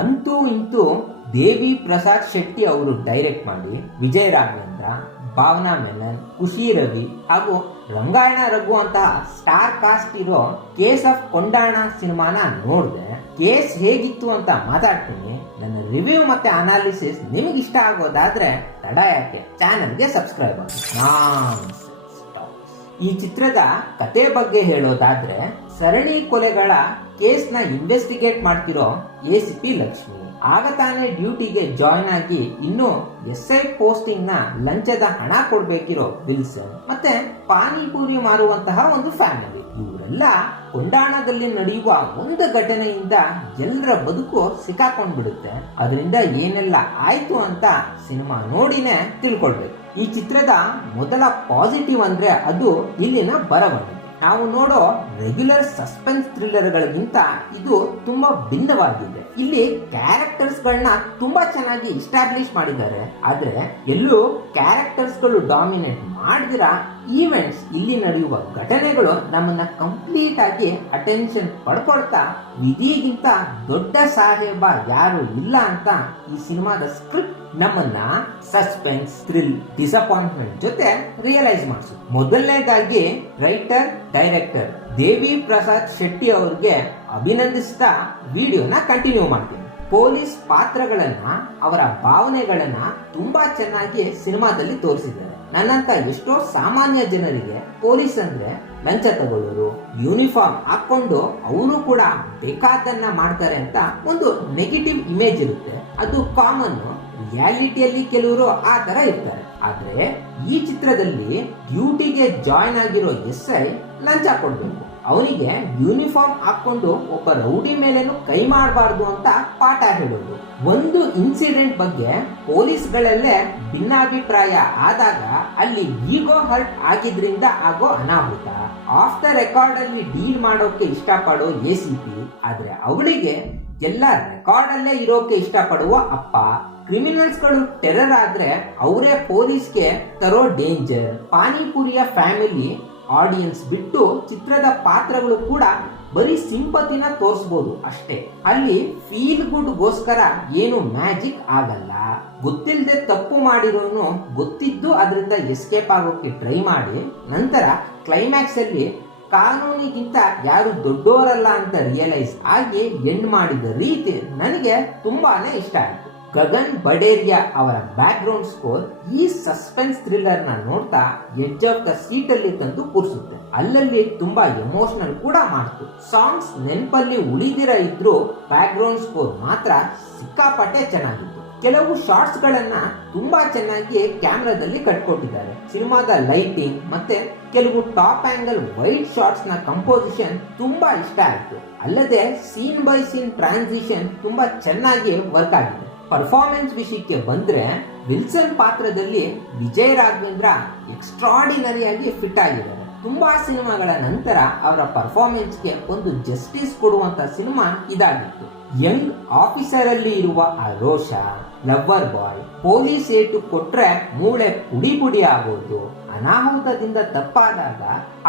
ಅಂತೂ ಇಂತೂ ದೇವಿ ಪ್ರಸಾದ್ ಶೆಟ್ಟಿ ಅವರು ಡೈರೆಕ್ಟ್ ಮಾಡಿ ವಿಜಯ್ ರಾಘವೇಂದ್ರ, ಭಾವನಾ ಮೆನನ್, ಖುಷಿ ರವಿ ಹಾಗೂ ರಂಗಾಯಣ ರಘು ಅಂತಹ ಸ್ಟಾರ್ ಕಾಸ್ಟ್ ಇರೋ ಕೇಸ್ ಆಫ್ ಕೊಂಡಾಣ ಸಿನಿಮಾನ ನೋಡಿದೆ. ಕೇಸ್ ಹೇಗಿತ್ತು ಅಂತ ಮಾತಾಡ್ತೀನಿ. ನನ್ನ ರಿವ್ಯೂ ಮತ್ತೆ ಅನಾಲಿಸಿಸ್ ನಿಮ್ಗೆ ಇಷ್ಟ ಆಗೋದಾದ್ರೆ ತಡ ಯಾಕೆ, ಚಾನಲ್ಗೆ ಸಬ್ಸ್ಕ್ರೈಬ್ ಆಗಿ. ಈ ಚಿತ್ರದ ಕತೆ ಬಗ್ಗೆ ಹೇಳೋದಾದ್ರೆ, ಸರಣಿ ಕೊಲೆಗಳ ಕೇಸ್ನ ಇನ್ವೆಸ್ಟಿಗೇಟ್ ಮಾಡ್ತಿರೋ ACP ಲಕ್ಷ್ಮಿ ಆಗ ತಾನೇ ಡ್ಯೂಟಿಗೆ ಜಾಯ್ನ್ ಆಗಿ ಇನ್ನು SI ಪೋಸ್ಟಿಂಗ್ ನ ಲಂಚದ ಹಣ ಕೊಡ್ಬೇಕಿರೋ ವಿಲ್ಸನ್, ಮತ್ತೆ ಪಾನಿಪುರಿ ಮಾರುವಂತಹ ಒಂದು ಫ್ಯಾಮಿಲಿ, ಇವರೆಲ್ಲ ಕೊಂಡಾಣದಲ್ಲಿ ನಡೆಯುವ ಒಂದು ಘಟನೆಯಿಂದ ಎಲ್ಲರ ಬದುಕು ಸಿಕ್ಕಾಕೊಂಡ್ಬಿಡುತ್ತೆ. ಅದರಿಂದ ಏನೆಲ್ಲ ಆಯ್ತು ಅಂತ ಸಿನಿಮಾ ನೋಡಿನೇ ತಿಳ್ಕೊಳ್ಬೇಕು. ಈ ಚಿತ್ರದ ಮೊದಲ ಪಾಸಿಟಿವ್ ಅಂದ್ರೆ ಅದು ಇಲ್ಲಿನ ಬರವಣಿಗೆ. ನಾವು ನೋಡೋ ರೆಗ್ಯುಲರ್ ಸಸ್ಪೆನ್ಸ್ ಥ್ರಿಲ್ಲರ್ಗಳಿಗಿಂತ ಇದು ತುಂಬಾ ಭಿನ್ನವಾಗಿದೆ. ಇಲ್ಲಿ ಕ್ಯಾರೆಕ್ಟರ್ಸ್ ಗಳನ್ನ ತುಂಬಾ ಚೆನ್ನಾಗಿ ಇಸ್ಟಾಬ್ಲಿಷ್ ಮಾಡಿದ್ದಾರೆ. ಆದ್ರೆ ಎಲ್ಲೂ ಕ್ಯಾರೆಕ್ಟರ್ಸ್ ಗಳು ಡಾಮಿನೇಟ್ ಮಾಡಿದಿರ ಈವೆಂಟ್ಸ್, ಇಲ್ಲಿ ನಡೆಯುವ ಘಟನೆಗಳು ನಮ್ಮನ್ನ ಕಂಪ್ಲೀಟ್ ಆಗಿ ಅಟೆನ್ಷನ್ ಪಡ್ಕೊಳ್ತಾ ವಿಧಿಗಿಂತ ದೊಡ್ಡ ಸಾಹೇಬ ಯಾರು ಇಲ್ಲ ಅಂತ ಈ ಸಿನಿಮಾದ ಸ್ಕ್ರಿಪ್ಟ್ ನಮ್ಮನ್ನ ಸಸ್ಪೆನ್ಸ್, ಥ್ರಿಲ್, ಡಿಸಪಾಯಿಂಟ್ಮೆಂಟ್ ಜೊತೆ ರಿಯಲೈಸ್ ಮಾಡಿಸುತ್ತೆ. ಮೊದಲನೇದಾಗಿ ರೈಟರ್ ಡೈರೆಕ್ಟರ್ ದೇವಿ ಪ್ರಸಾದ್ ಶೆಟ್ಟಿ ಅವ್ರಿಗೆ ಅಭಿನಂದಿಸ್ತಾ ವಿಡಿಯೋನ ಕಂಟಿನ್ಯೂ ಮಾಡ್ತೀನಿ. ಪೊಲೀಸ್ ಪಾತ್ರಗಳನ್ನ, ಅವರ ಭಾವನೆಗಳನ್ನ ತುಂಬಾ ಚೆನ್ನಾಗಿ ಸಿನಿಮಾದಲ್ಲಿ ತೋರಿಸಿದ್ದಾರೆ. ನನ್ನಂತ ಎಷ್ಟೋ ಸಾಮಾನ್ಯ ಜನರಿಗೆ ಪೊಲೀಸ್ ಅಂದ್ರೆ ಲಂಚ ತಗೊಳ್ಳೋರು, ಯೂನಿಫಾರ್ಮ್ ಹಾಕೊಂಡು ಅವರು ಕೂಡ ಬೇಕಾದನ್ನ ಮಾಡ್ತಾರೆ ಅಂತ ಒಂದು ನೆಗೆಟಿವ್ ಇಮೇಜ್ ಇರುತ್ತೆ. ಅದು ಕಾಮನ್. ರಿಯಾಲಿಟಿಯಲ್ಲಿ ಕೆಲವರು ಆ ತರ ಇರ್ತಾರೆ. ಆದ್ರೆ ಈ ಚಿತ್ರದಲ್ಲಿ ಡ್ಯೂಟಿಗೆ ಜಾಯ್ನ್ ಆಗಿರೋ SI ಲಂಚ ಕೊಡ್ಬೇಕು, ಅವನಿಗೆ ಯೂನಿಫಾರ್ಮ್ ಹಾಕೊಂಡು ಒಬ್ಬ ರೌಡಿ ಮೇಲೇನು ಕೈ ಮಾಡಬಾರ್ದು ಅಂತ ಪಾಠ ಹೇಳೋದು. ಒಂದು ಇನ್ಸಿಡೆಂಟ್ ಬಗ್ಗೆ ಪೊಲೀಸ್ಗಳಲ್ಲೇ ಭಿನ್ನಾಭಿಪ್ರಾಯ ಆದಾಗ ಅಲ್ಲಿ ಈಗೋ ಹರ್ಟ್ ಆಗಿದ್ರಿಂದ ಆಗೋ ಅನಾಹುತ. ಆಫ್ ದ ರೆಕಾರ್ಡ್ ಅಲ್ಲಿ ಡೀಲ್ ಮಾಡೋಕೆ ಇಷ್ಟಪಡೋ ACP, ಆದ್ರೆ ಅವಳಿಗೆ ಎಲ್ಲ ರೆಕಾರ್ಡ್ ಅಲ್ಲೇ ಇರೋಕೆ ಇಷ್ಟಪಡುವ ಅಪ್ಪ. ಕ್ರಿಮಿನಲ್ಸ್ ಗಳು ಟೆರರ್ ಆದ್ರೆ ಅವರೇ ಪೊಲೀಸ್ಗೆ ತರೋ ಡೇಂಜರ್. ಪಾನಿಪುರಿಯ ಫ್ಯಾಮಿಲಿ ಆಡಿಯನ್ಸ್ ಬಿಟ್ಟು ಚಿತ್ರದ ಪಾತ್ರಗಳು ಕೂಡ ಬರೀ ಸಿಂಪತಿನ ತೋರಿಸಬಹುದು ಅಷ್ಟೇ. ಅಲ್ಲಿ ಫೀಲ್ ಗುಡ್ ಗೋಸ್ಕರ ಏನು ಮ್ಯಾಜಿಕ್ ಆಗಲ್ಲ. ಗೊತ್ತಿಲ್ಲದೆ ತಪ್ಪು ಮಾಡಿರೋನು ಗೊತ್ತಿದ್ದು ಅದರಿಂದ ಎಸ್ಕೇಪ್ ಆಗೋಕೆ ಟ್ರೈ ಮಾಡಿ ನಂತರ ಕ್ಲೈಮ್ಯಾಕ್ಸ್ ಅಲ್ಲಿ ಕಾನೂನಿಗಿಂತ ಯಾರು ದೊಡ್ಡೋರಲ್ಲ ಅಂತ ರಿಯಲೈಸ್ ಆಗಿ ಎಂಡ್ ಮಾಡಿದ ರೀತಿ ನನಗೆ ತುಂಬಾನೇ ಇಷ್ಟ ಆಯ್ತು. ಗಗನ್ ಬಡೇರಿಯಾ ಅವರ ಬ್ಯಾಕ್ ಗ್ರೌಂಡ್ ಸ್ಕೋರ್ ಈ ಸಸ್ಪೆನ್ಸ್ ಥ್ರಿಲ್ಲರ್ ನ ನೋಡ್ತಾ ಎಡ್ಜ್ ಆಫ್ ದ ಸೀಟ್ ಅಲ್ಲಿ ತಂದು ಕೂರಿಸುತ್ತೆ. ಅಲ್ಲಲ್ಲಿ ತುಂಬಾ ಎಮೋಷನಲ್ ಕೂಡ ಮಾಡ್ತು. ಸಾಂಗ್ಸ್ ನೆನಪಲ್ಲಿ ಉಳಿದಿರ ಇದ್ರು ಬ್ಯಾಕ್ ಗ್ರೌಂಡ್ ಸ್ಕೋರ್ ಮಾತ್ರ ಸಿಕ್ಕಾಪಟ್ಟೆ ಚೆನ್ನಾಗಿತ್ತು. ಕೆಲವು ಶಾರ್ಟ್ಸ್ ಗಳನ್ನ ತುಂಬಾ ಚೆನ್ನಾಗಿ ಕ್ಯಾಮ್ರಾದಲ್ಲಿ ಕಟ್ಕೊಟ್ಟಿದ್ದಾರೆ. ಸಿನಿಮಾದ ಲೈಟಿಂಗ್ ಮತ್ತೆ ಕೆಲವು ಟಾಪ್ ಆಂಗಲ್ ವೈಡ್ ಶಾರ್ಟ್ಸ್ ನ ಕಂಪೋಸಿಷನ್ ತುಂಬಾ ಇಷ್ಟ ಆಯ್ತು. ಅಲ್ಲದೆ ಸೀನ್ ಬೈ ಸೀನ್ ಟ್ರಾನ್ಸಿಷನ್ ತುಂಬಾ ಚೆನ್ನಾಗಿ ವರ್ಕ್ ಆಗಿದೆ. ಪರ್ಫಾರ್ಮೆನ್ಸ್ ವಿಷಯಕ್ಕೆ ಬಂದ್ರೆ ವಿಲ್ಸನ್ ಪಾತ್ರದಲ್ಲಿ ವಿಜಯ್ ರಾಘವೇಂದ್ರ ಎಕ್ಸ್ಟ್ರಾರ್ಡಿನರಿಯಾಗಿ ಫಿಟ್ ಆಗಿದ್ದಾರೆ. ತುಂಬಾ ಸಿನಿಮಾಗಳ ನಂತರ ಅವರ ಪರ್ಫಾರ್ಮೆನ್ಸ್ಗೆ ಒಂದು ಜಸ್ಟಿಸ್ ಕೊಡುವಂತ ಸಿನಿಮಾ ಇದಾಗಿತ್ತು. ಯಂಗ್ ಆಫೀಸರ್ ಅಲ್ಲಿ ಇರುವ ಆ ರೋಷ, ಲವ್ವರ್ ಬಾಯ್, ಪೊಲೀಸ್ ಏಟು ಕೊಟ್ರೆ ಮೂಳೆ ಪುಡಿ ಪುಡಿ ಆಗೋದು, ಅನಾಹುತದಿಂದ ತಪ್ಪಾದಾಗ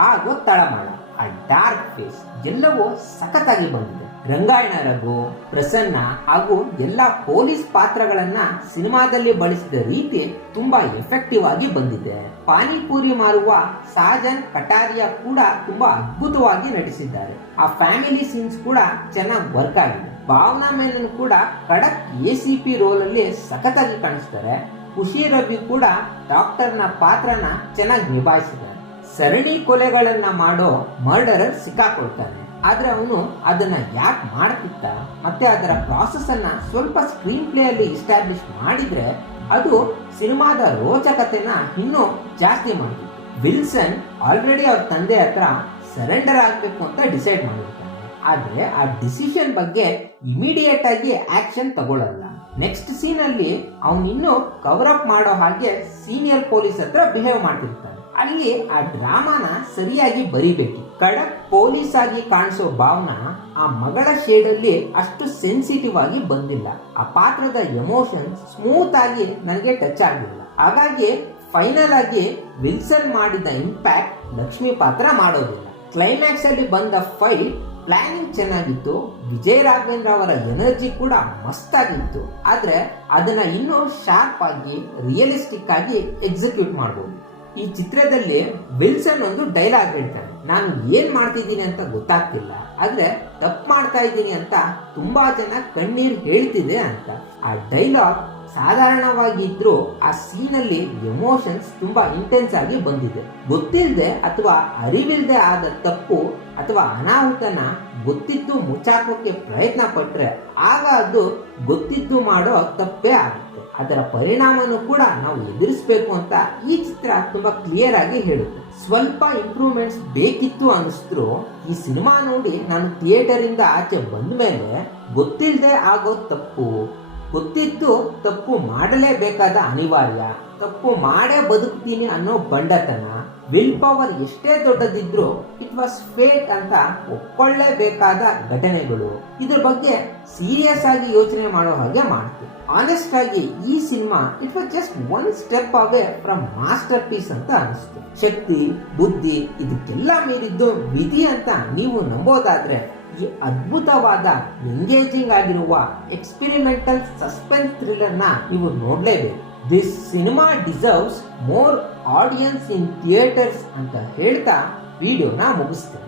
ಆಗೋ ತಳಮಳ, ಆ ಡಾರ್ಕ್ ಫೇಸ್ ಎಲ್ಲವೂ ಸಖತ್ತಾಗಿ ಬಂದಿದೆ. ರಂಗಾಯಣ ರಘು, ಪ್ರಸನ್ನ ಹಾಗೂ ಎಲ್ಲ ಪೊಲೀಸ್ ಪಾತ್ರಗಳನ್ನ ಸಿನಿಮಾದಲ್ಲಿ ಬಳಸಿದ ರೀತಿ ತುಂಬಾ ಎಫೆಕ್ಟಿವ್ ಆಗಿ ಬಂದಿದೆ. ಪಾನಿಪುರಿ ಮಾರುವ ಸಾಜನ್ ಕಟಾರಿಯಾ ಕೂಡ ತುಂಬಾ ಅದ್ಭುತವಾಗಿ ನಟಿಸಿದ್ದಾರೆ. ಆ ಫ್ಯಾಮಿಲಿ ಸೀನ್ಸ್ ಕೂಡ ಚೆನ್ನಾಗಿ ವರ್ಕ್ ಆಗಿದೆ. ಭಾವನಾ ಮೆನನ್ ಕೂಡ ಖಡಕ್ ACP ರೋಲ್ ಅಲ್ಲಿ ಸಖತ್ತಾಗಿ ಕಾಣಿಸ್ತಾರೆ. ಖುಷಿ ರವಿ ಕೂಡ ಡಾಕ್ಟರ್ನ ಪಾತ್ರನ ಚೆನ್ನಾಗಿ ನಿಭಾಯಿಸಿದ್ದಾರೆ. ಸರಣಿ ಕೊಲೆಗಳನ್ನ ಮಾಡೋ ಮರ್ಡರರ್ ಸಿಕ್ಕಾಕೊಳ್ತಾನೆ. ಆದ್ರೆ ಅವನು ಅದನ್ನ ಯಾಕೆ ಮಾಡ್ತಿದ್ದ ಮತ್ತೆ ಅದರ ಪ್ರಾಸೆಸ್ ಅನ್ನ ಸ್ವಲ್ಪ ಸ್ಕ್ರೀನ್ ಪ್ಲೇ ಅಲ್ಲಿ ಇಸ್ಟಾಬ್ಲಿಷ್ ಮಾಡಿದ್ರೆ ಅದು ಸಿನಿಮಾದ ರೋಚಕತೆನ ಇನ್ನೂ ಜಾಸ್ತಿ ಮಾಡ್ತಿತ್ತು. ವಿಲ್ಸನ್ ಆಲ್ರೆಡಿ ಅವ್ರ ತಂದೆ ಹತ್ರ ಸರೆಂಡರ್ ಆಗ್ಬೇಕು ಅಂತ ಡಿಸೈಡ್ ಮಾಡಿರ್ತಾನೆ. ಆದ್ರೆ ಆ ಡಿಸಿಷನ್ ಬಗ್ಗೆ ಇಮಿಡಿಯೇಟ್ ಆಗಿ ಆಕ್ಷನ್ ತಗೊಳ್ಳಲ್ಲ. ನೆಕ್ಸ್ಟ್ ಸೀನ್ ಅಲ್ಲಿ ಅವನು ಇನ್ನೂ ಕವರ್ ಅಪ್ ಮಾಡೋ ಹಾಗೆ ಸೀನಿಯರ್ ಪೊಲೀಸ್ ಹತ್ರ ಬಿಹೇವ್ ಮಾಡ್ತಿರ್ತಾನೆ. ಅಲ್ಲಿ ಆ ಡ್ರಾಮಾನ ಸರಿಯಾಗಿ ಬರಿಬೇಕು. ಖಡಕ್ ಪೊಲೀಸ್ ಆಗಿ ಕಾಣಿಸೋ ಭಾವನಾ ಆ ಮಗಳ ಶೇಡ್ ಅಲ್ಲಿ ಅಷ್ಟು ಸೆನ್ಸಿಟಿವ್ ಆಗಿ ಬಂದಿಲ್ಲ. ಆ ಪಾತ್ರದ ಎಮೋಷನ್ ಸ್ಮೂತ್ ಆಗಿ ನನಗೆ ಟಚ್ ಆಗಿಲ್ಲ. ಹಾಗಾಗಿ ಫೈನಲ್ ಆಗಿ ವಿಲ್ಸನ್ ಮಾಡಿದ ಇಂಪ್ಯಾಕ್ಟ್ ಲಕ್ಷ್ಮಿ ಪಾತ್ರ ಮಾಡೋದಿಲ್ಲ. ಕ್ಲೈಮ್ಯಾಕ್ಸ್ ಅಲ್ಲಿ ಬಂದ ಫೈಟ್ ಪ್ಲಾನಿಂಗ್ ಚೆನ್ನಾಗಿತ್ತು, ವಿಜಯ್ ರಾಘವೇಂದ್ರ ಅವರ ಎನರ್ಜಿ ಕೂಡ ಮಸ್ತಾಗಿತ್ತು. ಆದ್ರೆ ಅದನ್ನ ಇನ್ನೂ ಶಾರ್ಪ್ ಆಗಿ ರಿಯಲಿಸ್ಟಿಕ್ ಆಗಿ ಎಕ್ಸಿಕ್ಯೂಟ್ ಮಾಡಬಹುದು. ಈ ಚಿತ್ರದಲ್ಲಿ ವಿಲ್ಸನ್ ಒಂದು ಡೈಲಾಗ್ ಹೇಳ್ತಾನೆ, ನಾನು ಏನ್ ಮಾಡ್ತಿದ್ದೀನಿ ಅಂತ ಗೊತ್ತಾಗ್ತಿಲ್ಲ, ಆದ್ರೆ ತಪ್ಪು ಮಾಡ್ತಾ ಇದ್ದೀನಿ ಅಂತ ತುಂಬಾ ಜನ ಕಣ್ಣೀರ್ ಹೇಳ್ತಿದೆ ಅಂತ. ಆ ಡೈಲಾಗ್ ಸಾಧಾರಣವಾಗಿದ್ರು ಆ ಸೀನಲ್ಲಿ ಎಮೋಷನ್ಸ್ ತುಂಬಾ ಇಂಟೆನ್ಸ್ ಆಗಿ ಬಂದಿದೆ. ಗೊತ್ತಿಲ್ಲದೆ ಅಥವಾ ಅರಿವಿಲ್ಲದೆ ಆದ ತಪ್ಪು ಅಥವಾ ಅನಾಹುತನ ಗೊತ್ತಿದ್ದು ಮುಚ್ಚಾಕೋಕೆ ಪ್ರಯತ್ನ ಪಟ್ರೆ ಆಗ ಅದು ಗೊತ್ತಿದ್ದು ಮಾಡೋ ತಪ್ಪೇ ಆಗುತ್ತೆ. ಅದರ ಪರಿಣಾಮನೂ ಕೂಡ ನಾವು ಎದುರಿಸಬೇಕು ಅಂತ ಈ ಚಿತ್ರ ತುಂಬಾ ಕ್ಲಿಯರ್ ಆಗಿ ಹೇಳುತ್ತೆ. ಸ್ವಲ್ಪ ಇಂಪ್ರೂವ್ಮೆಂಟ್ಸ್ ಬೇಕಿತ್ತು ಅನಿಸಿದ್ರು ಈ ಸಿನಿಮಾ ನೋಡಿ ನಾನು ಥಿಯೇಟರ್ ಇಂದ ಆಚೆ ಬಂದ ಮೇಲೆ ಗೊತ್ತಿಲ್ಲದೆ ಆಗೋ ತಪ್ಪು, ಗೊತ್ತಿದ್ದು ತಪ್ಪು ಮಾಡಲೇಬೇಕಾದ ಅನಿವಾರ್ಯ, ತಪ್ಪು ಮಾಡೇ ಬದುಕ್ತೀನಿ ಅನ್ನೋ ಬಂಡತನ, ವಿಲ್ ಪವರ್ ಎಷ್ಟೇ ದೊಡ್ಡದಿದ್ರು ಇಟ್ ವಾಸ್ ಫೇಟ್ ಅಂತ ಒಪ್ಕೊಳ್ಳೇಬೇಕಾದ ಘಟನೆಗಳು, ಇದ್ರ ಬಗ್ಗೆ ಸೀರಿಯಸ್ ಆಗಿ ಯೋಚನೆ ಮಾಡೋ ಹಾಗೆ ಮಾಡ್ತೀವಿ. ಆನೆಸ್ಟ್ ಆಗಿ ಈ cinema it was just one step away from masterpiece ಅಂತ ಅನಿಸ್ತು. ಶಕ್ತಿ, ಬುದ್ಧಿ ಇದಕ್ಕೆಲ್ಲ ಮೀರಿದ್ದು ವಿಧಿ ಅಂತ ನೀವು ನಂಬೋದಾದ್ರೆ ಈ ಅದ್ಭುತವಾದ ಎಂಗೇಜಿಂಗ್ ಆಗಿರುವ ಎಕ್ಸ್ಪೆರಿಮೆಂಟಲ್ ಸಸ್ಪೆನ್ಸ್ ಥ್ರಿಲ್ಲರ್ ನ ನೀವು ನೋಡ್ಲೇಬೇಕು. This cinema deserves more audience in theatres ಅಂತ ಹೇಳ್ತಾ ವಿಡಿಯೋನ ಮುಗಿಸ್ತೇನೆ.